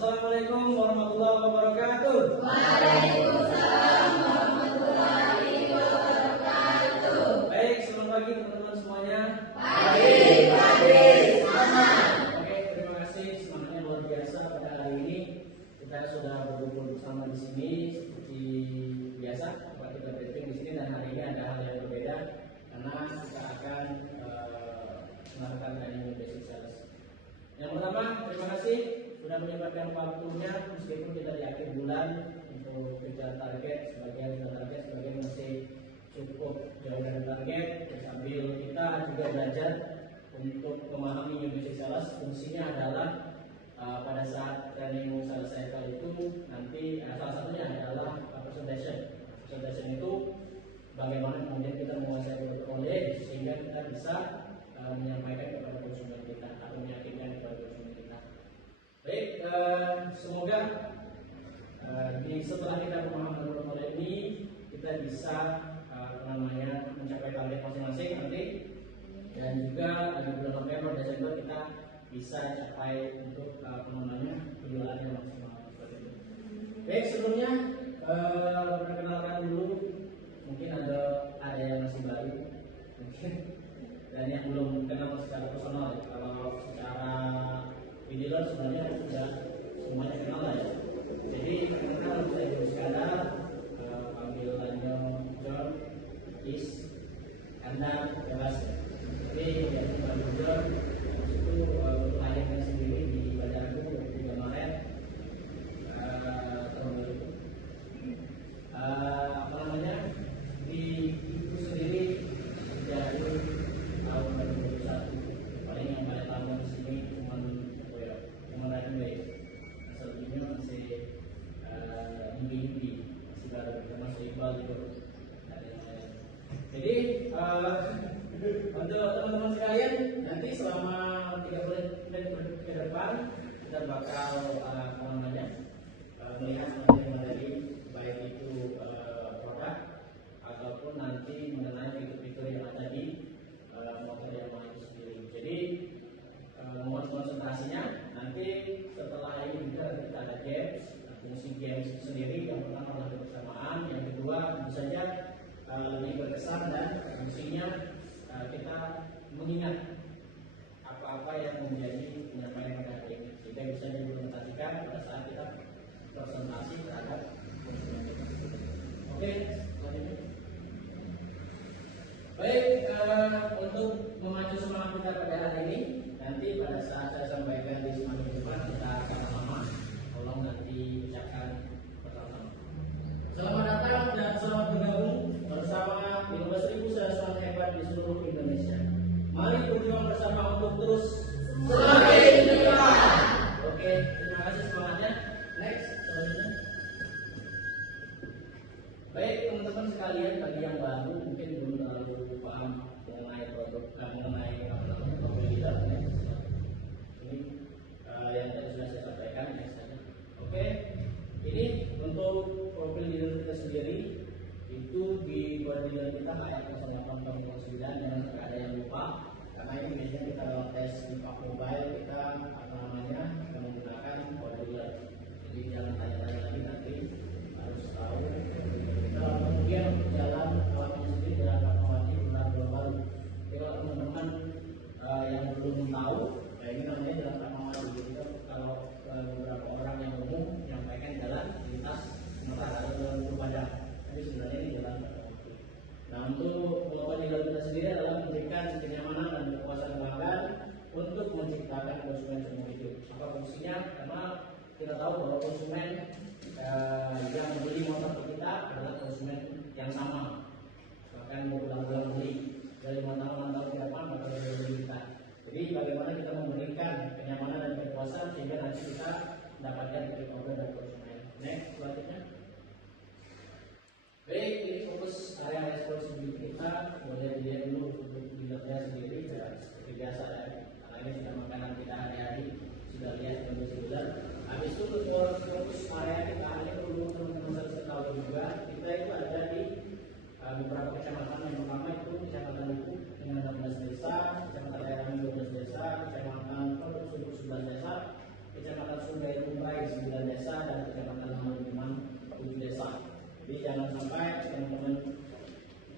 Assalamualaikum warahmatullahi wabarakatuh. Waalaikumsalam warahmatullahi wabarakatuh. Baik, selamat pagi teman-teman semuanya. Pagi, semangat. Oke, terima kasih, semangatnya luar biasa pada hari ini. Kita sudah berkumpul bersama di sini seperti biasa. Kita briefing di sini dan hari ini ada hal yang berbeda karena kita akan melakukan training basic sales. Yang pertama, terima kasih sudah menyempatkan waktunya meskipun kita di akhir bulan untuk kejar target, sebagian sudah target, sebagian masih cukup jauh dari target. Sambil kita juga belajar untuk memahami new basic sales, fungsinya adalah pada saat training selesai kali itu nanti salah satunya adalah presentation. Presentation itu bagaimana kemudian kita menguasai portfolio sehingga kita bisa menyampaikan kepada konsumen kita atau meyakinkan kepada konsumen kita. Baik, semoga setelah kita memahami portfolio ini kita bisa mencapai target masing-masing nanti, dan juga di bulan November Desember kita bisa capai untuk penjualan yang maksimal seperti itu. Baik, sebelumnya perkenalkan dulu, mungkin ada yang masih baru mungkin dan yang belum kenal secara personal. Kalau secara video sebenarnya sudah semuanya kenal lah ya. Jadi perkenalkan saya John Iskandar, panggilannya John, Is, Anda bebas. Jadi yang dipanggil John itu lahirnya sendiri di Bandar Lampung 23 Maret tahun 2000. Itu sendiri dari tahun 2021. Paling yang pada tahun di sini cuma lagi baik. Selebihnya masih mimpi, masih baru, masih Iqbal gitu. Jadi untuk teman-teman sekalian, nanti selama 30 menit ke depan kita bakal melihat materi baik itu produk ataupun nanti mengenai fitur-fitur yang ada di motor Yamaha itu sendiri. Jadi mohon konsentrasinya. Nanti setelah ini juga kita ada games. Fungsi games itu sendiri yang pertama adalah kebersamaan, yang kedua tentu saja lebih berkesan dan fungsinya kita mengingat apa-apa yang menjadi penyampaian pada hari ini sehingga bisa diimplementasikan pada saat kita presentasi terhadap konsumen kita. Oke, selanjutnya. Baik, untuk memacu semangat kita pada hari ini, nanti pada saat saya sampaikan di semangat depan kita sama-sama tolong nanti ucapkan pertama. Selamat datang dan selamat bergabung bersama 15.000 sales hebat di seluruh Indonesia. Mari berjuang bersama untuk terus semakin dekat. Oke, terima kasih semangatnya. Next, selanjutnya. Baik teman-teman sekalian, bagi yang baru mungkin belum terlalu paham mengenai produk, mengenai profil leader. Ini yang tadi sudah saya sampaikan. Next saja. Oke, ini untuk profil leader kita sendiri itu di body leader kita kayak 0809, jangan sampai ada yang lupa karena ini biasanya kita tes di Pak Mobile kita kita menggunakan body leader. Jadi jangan tanya-tanya lagi, nanti harus tahu. Kemudian jalan awalnya sendiri jalan Fatmawati belum baru. Jadi kalau teman-teman yang belum tahu, ini namanya jalan Fatmawati. Jadi kalau beberapa orang yang umum menyampaikan jalan lintas sementara ada jalan Padang. Tapi sebenarnya ini jalan Fatmawati. Nah, untuk melakukan jalan kita sendiri adalah memberikan kenyamanan dan kepuasan pelanggan untuk menciptakan konsumen semua hidup. Apa fungsinya? Karena kita tahu bahwa konsumen yang membeli motor kita adalah konsumen yang sama, bahkan mau ulang-ulang beli dari 5 tahun ke depan bakal beli kita. Jadi bagaimana kita memberikan kenyamanan dan kepuasan sehingga nanti kita mendapatkan titik order dari konsumen. Next, selanjutnya. Baik, ini fokus area responsibility kita. Boleh dilihat dulu untuk dealernya sendiri dan seperti biasa ya. Karena ini sudah makanan kita hari-hari, sudah lihat kondisi dealer. Habis itu fokus area kita ini perlu teman-teman harus tahu juga, kita itu ada di beberapa kecamatan. Yang pertama itu kecamatan Luku dengan 16 desa, kecamatan Lerami 12 desa, kecamatan Pondok Subuh 11 desa, kecamatan langsung dari Lumbai 9 desa dan kecamatan Mangunkuman 7 desa. Jadi jangan sampai teman-teman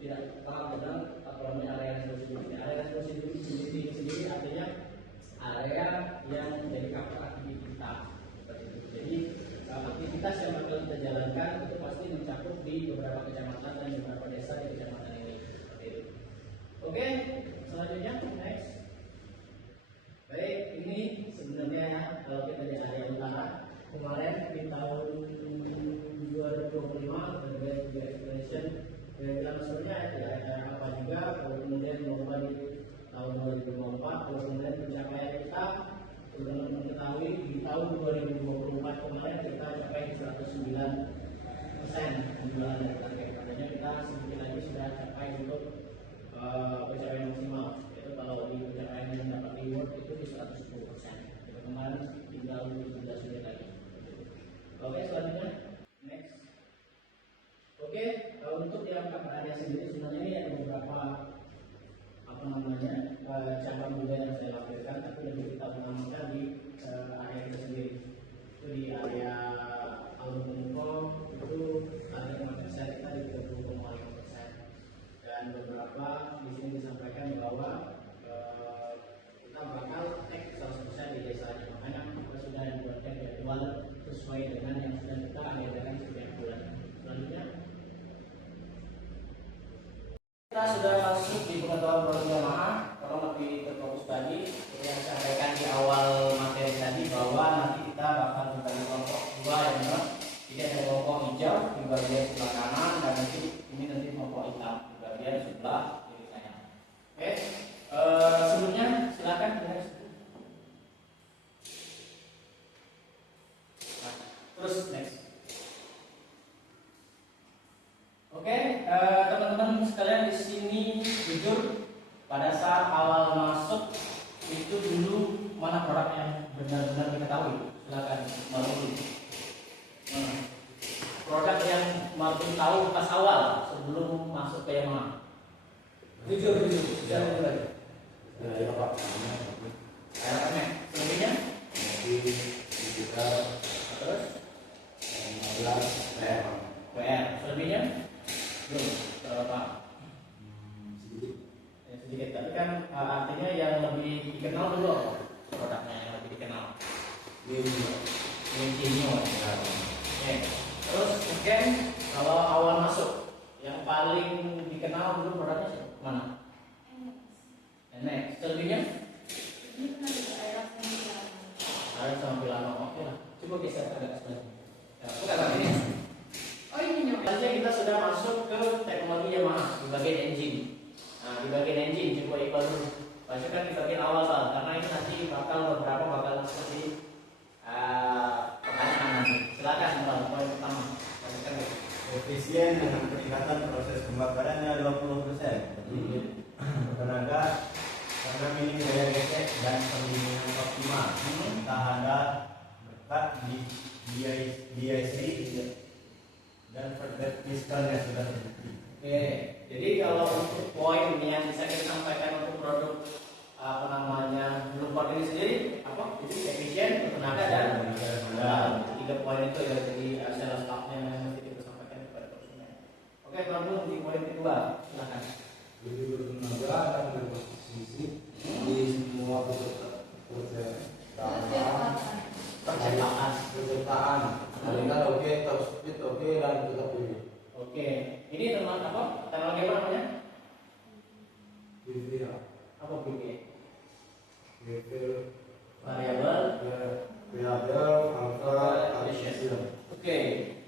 tidak paham tentang apa namanya area responsibility. Area responsibility sendiri artinya area yang menjadi cover aktivitas kita. Seperti itu. Jadi aktivitas yang bakal kita jalankan itu pasti mencakup di beberapa kecamatan dan beberapa desa di kecamatan ini. Seperti itu. Oke, selanjutnya next. Baik, ini sebenarnya kalau kita lihat area utara kemarin di tahun 2025 terkait juga explanation bilang sebenarnya ada apa juga, kalau kemudian berubah di tahun 2024, kalau kemudian pencapaian kita sudah mengetahui di tahun 2024 kemarin kita capai 109% penjualan dari target. Artinya kita sedikit lagi sudah capai untuk pencapaian maksimal. Itu kalau di pencapaian yang dapat reward itu di 110%. Jadi kemarin tinggal 17 unit lagi. Oke, selanjutnya next. Oke, untuk yang KPR sendiri sebenarnya ini ada beberapa cabang budaya yang saya lakukan, tapi lebih kita mengamalkan di area kita sendiri. Itu di area Alun Pungko itu target market share kita di 20,5%. Dan beberapa di sini disampaikan bahwa kita bakal take 100% di desanya. Makanya kita sudah membuatkan jadwal sesuai dengan yang sudah kita agendakan setiap bulan. Selanjutnya kita sudah masuk di pengetahuan produk jamaah. Kalau lebih terfokus tadi seperti yang saya sampaikan di awal materi tadi bahwa nanti kita bakal membagi kelompok dua yang benar. Jadi ada kelompok hijau di bagian sebelah kanan dan nanti ini nanti kelompok hitam di bagian sebelah kiri saya. Oke, sebelumnya silakan. Terus next. Oke, teman-teman sekalian di sini jujur pada saat awal masuk itu dulu mana produk yang benar-benar diketahui. Silakan Martin. Produk yang Martin tahu pas awal sebelum masuk ke Yamaha. Jujur, jangan jujur lagi. Airnya, selebihnya? Terus? WR, selebihnya? Belum, berapa? Sedikit, tapi kan artinya yang lebih dikenal dulu produknya yang lebih dikenal. Ingenio. Oke. Terus mungkin kalau awal masuk yang paling dikenal dulu produknya mana? NX. Selebihnya? Ada sama Pilano. Oke lah. Coba geser agak sebelah. Ya, bukan ini. Oh ini. Selanjutnya kita sudah masuk ke teknologi Yamaha di bagian engine. Nah, di bagian engine coba ikut dulu. Masukkan di bagian awal Pak, karena ini nanti beberapa bakal seperti pertanyaan nanti. Silakan Pak, poin pertama. Masukkan. Efisien dengan peningkatan proses pembakarannya 20%. Tenaga karena minim daya gesek dan pendinginan optimal. Tahan berkat di DIC dan fiskal yang sudah terbukti. Oke, jadi kalau untuk poin yang bisa kita sampaikan untuk produk Blueport ini sendiri apa? Jadi efisien, bertenaga dan tiga poin itu ya, jadi sales staffnya yang mesti kita sampaikan kepada konsumen. Oke, lalu di poin kedua, silakan. Jadi bertenaga dan berposisi di semua penciptaan. Palingan oke, top speed oke, dan tetap ini. Oke, ini teman apa? Teknologi apa namanya? VVA. Apa VVA? Variable, angka, addition. Oke,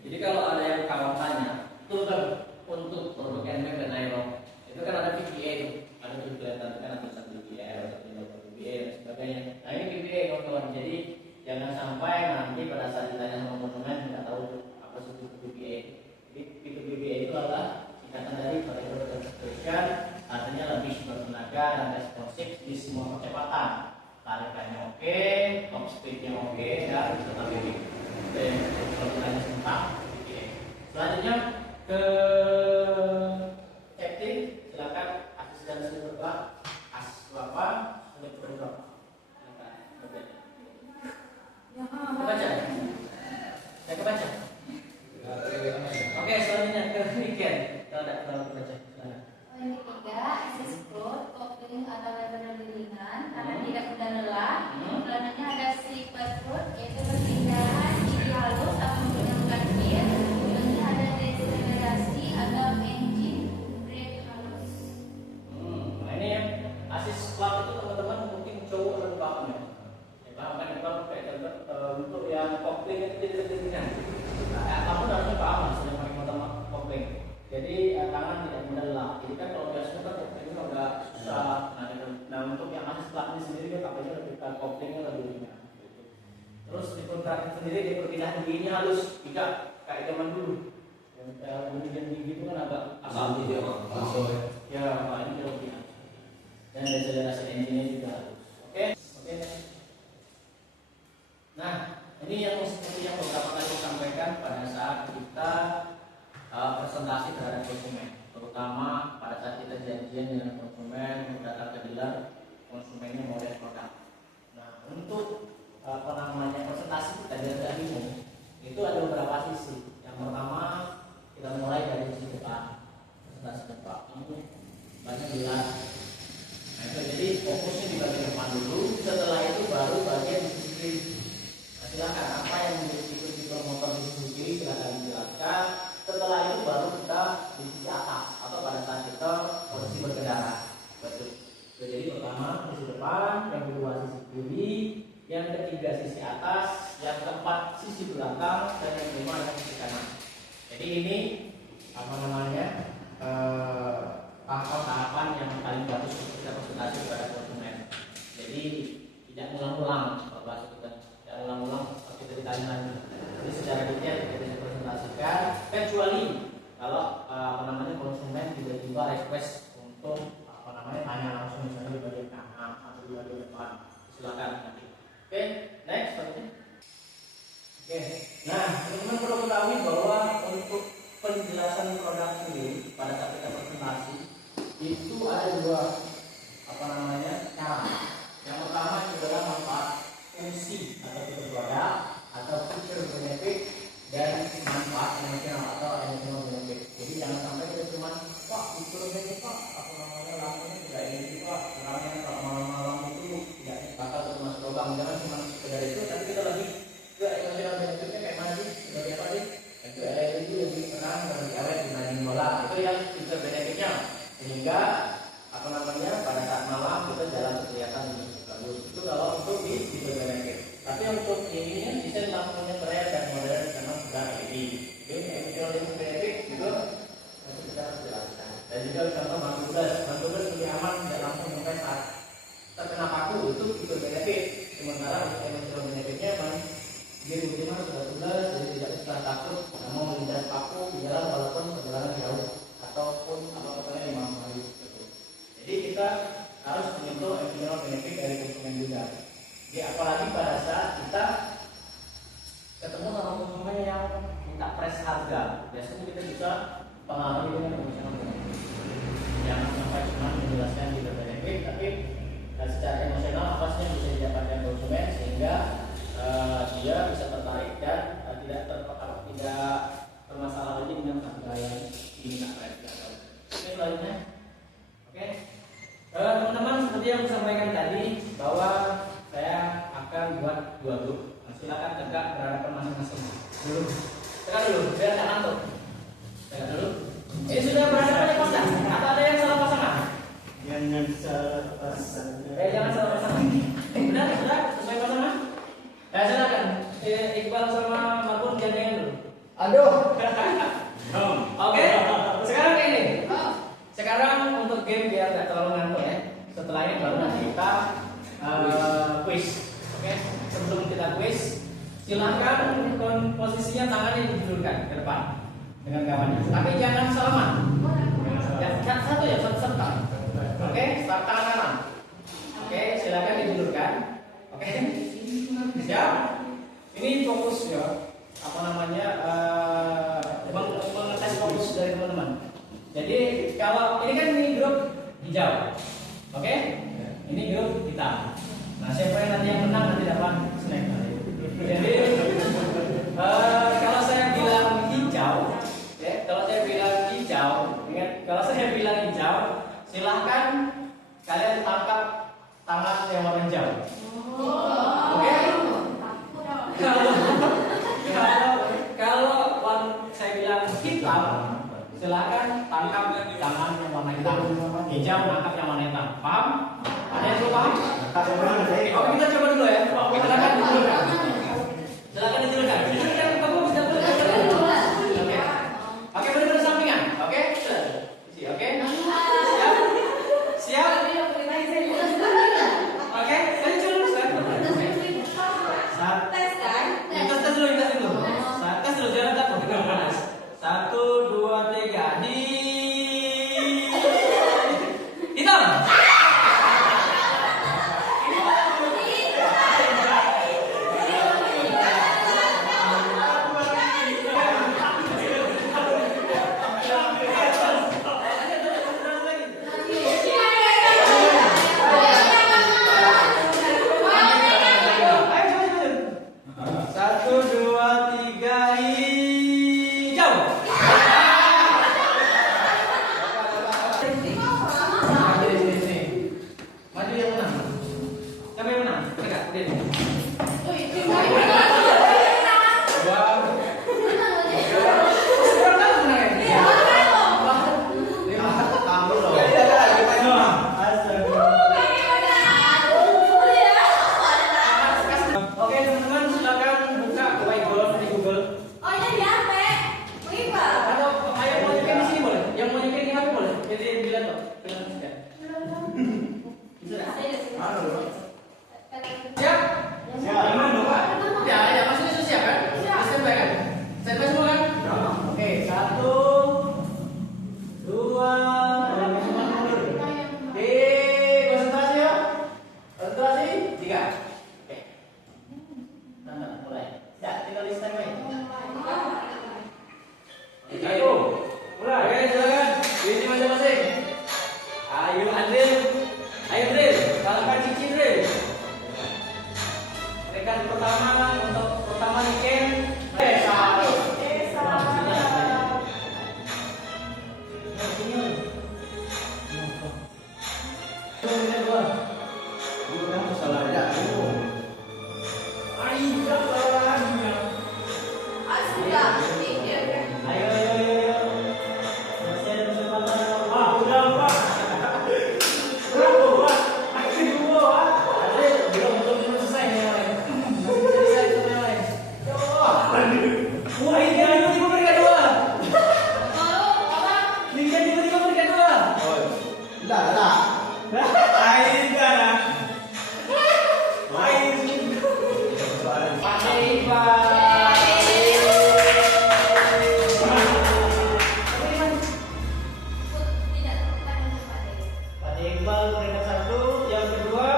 jadi kalau ada yang kawan tanya, itu kan untuk produk NMAX dan Aero, itu kan ada VVA itu, ada tuh kelihatan kan ada tulisan VVA, ada VVA dan sebagainya. Nah ini VVA kawan-kawan, jadi jangan sampai nanti pada saat ditanya sama konsumen nggak tahu apa itu VVA. Jadi VVA itu adalah ikatan dari variabel tertuliskan, artinya lebih bertenaga dan responsif di semua kecepatan. Tarikannya oke, top speednya oke, dan tetap ini. Kalau ditanya tentang VVA. Selanjutnya ke safety, silakan asisten berapa? As berapa? Unit berapa? baca. Oke, selanjutnya ke weekend. Kalau tidak terlalu baca. Silakan. Poin ketiga, access code, kopling atau level ringan karena tidak mudah lelah. Selanjutnya ada sleep password, yaitu perpindahan gigi halus atau menggunakan gear. Selanjutnya ada deselerasi atau engine brake halus. Nah ini yang assist club itu teman-teman mungkin cowok atau paham ya. Ya paham kan itu kayak contoh untuk yang kopling itu jadi lebih ringan. Nah, kamu harusnya paham lah sering pakai motor kopling. Jadi tangan tidak mudah lelah. Jadi kan kalau biasanya kan kopling itu agak susah. Nah untuk yang assist club ini sendiri dia pakainya lebih koplingnya lebih ringan. Gitu. Terus di kontrak sendiri dia perpindahan giginya halus, tidak kayak zaman dulu. Kemudian gigi itu kan agak Nanti dia langsung. ya, Pak, ini jauh lebih halus. Dan deselerasi engine-nya juga halus. Oke. Nah, ini yang seperti yang beberapa kali saya sampaikan pada saat kita presentasi terhadap konsumen, terutama pada saat kita janjian dengan konsumen, datang ke dealer, konsumennya mau lihat produk. Nah, untuk presentasi kita dari umum itu ada beberapa sisi. Yang pertama kita mulai dari sisi depan, presentasi depan. Ini banyak dilihat. Nah, itu jadi fokusnya di bagian depan dulu. Setelah itu baru bagian di sisi kiri. Nah, silakan apa yang menjadi tipe motor di sisi kiri silakan dijelaskan. Setelah itu baru kita di sisi atas atau pada saat kita posisi berkendara. Betul. Jadi pertama sisi depan, yang kedua sisi kiri, yang ketiga sisi atas, yang keempat sisi belakang, dan yang kelima adalah sisi kanan. Jadi ini tahapan-tahapan yang paling bagus untuk kita presentasi kepada konsumen. Jadi tidak ngulang-ulang bahasa kita, tidak ulang-ulang seperti tadi lagi. Jadi secara detail kita bisa presentasikan, kecuali kalau konsumen tiba-tiba request untuk tanya langsung misalnya di bagian kanan atau di bagian depan, silakan nanti. Oke, next selanjutnya. Oke, nah teman-teman perlu ketahui bahwa untuk penjelasan produk sendiri pada saat kita presentasi itu ada dua cara. Yang pertama itu adalah manfaat fungsi atau fitur produk atau feature benefit dan manfaat emosional atau emotional benefit. Jadi jangan sampai kita cuma pak fiturnya ini pak lampunya tidak ini pak terangnya kalau malam-malam itu tidak bakal termasuk lubang. Jangan cuma sekedar itu, tapi kita lebih ke emosional benefitnya kayak mana sih? Sebagai apa sih? Itu LED itu lebih terang dan lebih awet dibanding bola. Itu yang fitur benefitnya. Sehingga pada saat malam kita jalan kelihatan lebih bagus. Itu kalau untuk di fitur benefit. Tapi untuk ini desain lampunya keren dan modern karena sudah LED. Jadi emosional benefit juga nanti kita jelaskan. Dan juga contoh bantu tugas lebih aman, tidak langsung sampai saat terkena paku, itu fitur benefit. Sementara untuk emosional benefitnya dia bagaimana sudah tugas, jadi tidak usah takut mau melindas paku di jalan walaupun perjalanan jauh ataupun katanya di malam hari. Jadi kita harus menyentuh emosional benefit dari konsumen juga. Jadi apalagi pada saat kita ketemu sama konsumen yang minta price harga, biasanya kita bisa pengaruhi dengan emosional benefit. Jangan sampai cuma menjelaskan fitur benefit, tapi secara emosional apa sih yang bisa didapatkan konsumen sehingga dia bisa tertarik dan tidak bermasalah lagi dengan harga yang diminta price. Oke, selanjutnya. Oke. Teman-teman, seperti yang saya sampaikan tadi bahwa saya akan buat dua grup. Nah, silakan tegak berhadapan masing-masing. Tegak dulu, biar tak ngantuk. Tegak dulu. Ini sudah berhadapan ya pasang? Atau ada yang salah pasangan? Jangan salah pasangan. Jangan salah pasangan. Benar, sudah sesuai pasangan? Ya silakan. Iqbal sama Marbun jangan dulu. Aduh. Oke. Sekarang kayak ini. Sekarang untuk game biar tidak terlalu ngantuk ya. Setelah ini baru nanti kita quiz. Oke. Sebelum kita quiz, silakan posisinya tangannya dijulurkan ke depan dengan kawannya. Tapi jangan salaman. Ya, satu ya, satu tangan. Oke, start tangan kanan. Oke, silakan dijulurkan. Oke. Siap? Ini fokus ya. Mengetes fokus dari teman-teman. Jadi kalau ini grup hijau, oke? Ini grup hitam. Nah, siapa yang nanti yang menang nanti dapat snack. Jadi kalau silakan tangkap tangan yang warna hitam. Hijau tangkap yang warna hitam. Paham? Ada yang belum paham? Oke, kita coba dulu ya. Silakan dijulurkan. Silakan dijulurkan. Dijulurkan kamu bisa berdua. Oke. Oke, benar-benar sampingan. Oke. Oke. Siap? Siap? Oke, ayo coba dulu. Tes dulu. Tes dulu, jangan takut. Satu, dua, tiga. Hitam. Satu, dua, tiga, hijau. Sini. Maju yang menang. Siapa yang menang? Dekat, sini. Oke teman-teman, silakan buka whiteboard di Google. Atau ayo mau nyekin di sini boleh? Yang mau nyekin di HP boleh? Jadi dilihat loh. Bisa? Siap? Ya, maksudnya sudah siap kan? Standby kan? Standby semua kan? Oke, satu, dua, konsentrasi ya. Konsentrasi, tiga. Oke. Nah, mulai. Ya, tinggal di standby. Ayo, mulai. Oke, silakan. Ini masing-masing. Ayo Andril. Ayo Andril, kalahkan Cici Andril. Rekan pertama untuk pertama Niken. Satu. Wah, ini tiba-tiba mereka dua. Niken tiba-tiba mereka dua. Pada Iqbal mereka satu, yang kedua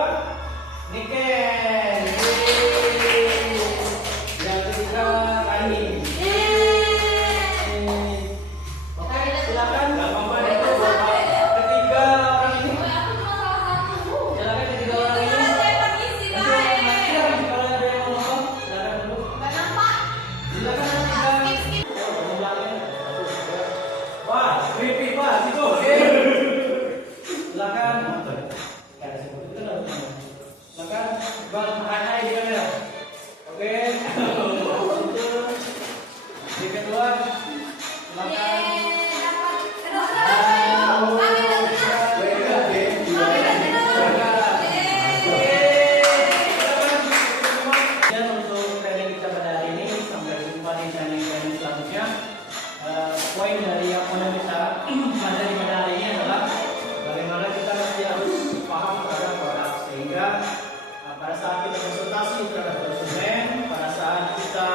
Niken. Yang ketiga Rani. Oke, silakan. Gak apa-apa itu bapak ketiga orang ini. Silakan ketiga orang ini. Kalau ada yang mau ngomong, silakan dulu. Silakan ketiga. Wah, creepy pak, situ. Silakan. Silakan, Bang Hai di kamera. Oke. Yang kedua, silakan. Dan untuk training kita pada hari ini, sampai jumpa di training selanjutnya. Poin dari yang mau kita pelajari pada hari ini adalah bagaimana kita mesti harus paham terhadap produk, sehingga pada saat kita konsultasi terhadap konsumen, pada saat kita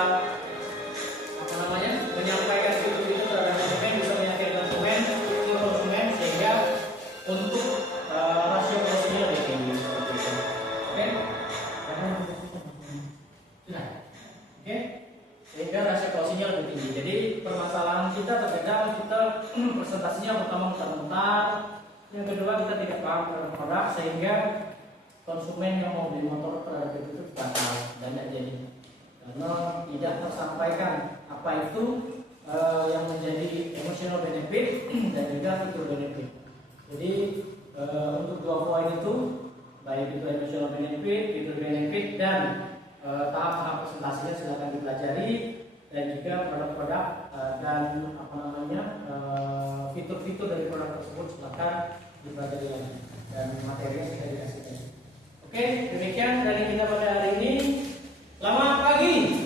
menyampaikan itu terhadap konsumen, bisa meyakinkan konsumen sehingga untuk rasio closing-nya lebih tinggi seperti itu. Oke? Sudah. Oke? Sehingga rasio closing-nya lebih tinggi. Jadi permasalahan kita terkadang kita presentasinya pertama mutar-mutar, yang kedua kita tidak paham terhadap produk, sehingga konsumen yang mau beli motor terhadap itu batal dan tidak jadi, karena tidak tersampaikan apa itu yang menjadi emotional benefit dan juga fitur benefit. Jadi untuk dua poin itu, baik itu emotional benefit, fitur benefit, dan tahap-tahap presentasinya silakan dipelajari, dan juga produk-produk dan fitur-fitur dari produk tersebut silakan dipelajari lagi dan materi yang sudah dikasihkan. Oke, demikian dari kita pada hari ini. Selamat pagi.